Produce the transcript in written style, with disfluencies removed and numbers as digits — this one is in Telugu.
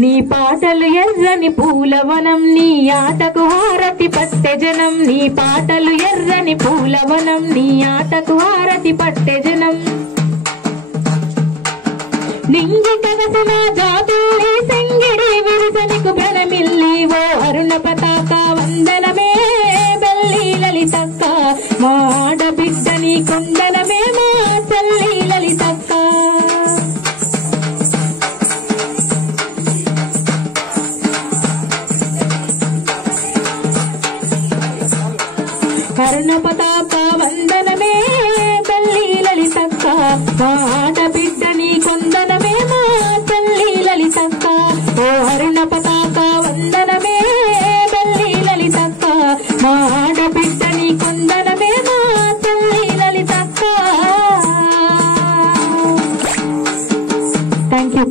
నీ పాటలు ఎర్రని పూలవనం నీ ఆటకు హారతి పట్టె జనం నీ పాటలు ఎర్రని పూలవనం నీ ఆటకు హారతి పట్టె జనం నింగి కగసిన జాబిల్లి సంగిడి విరుసనికు ప్రణమిల్లి ఓ అరుణ పతాక వందనమే బెల్లి లలితక్క మా ఆడబిడ్డ నీ కొండనమే మా తల్లి లలితక్క అరుణ పతాక వందనమే బెల్లి లలితక్క మా ఆడబిడ్డ నీ కొందనమే మా తల్లి లలితక్క ఓ అరుణ పతాక వందనమే బెల్లి లలితక్క మా ఆడబిడ్డ నీ కొందనమే మా తల్లి లలితక్క. Thank you.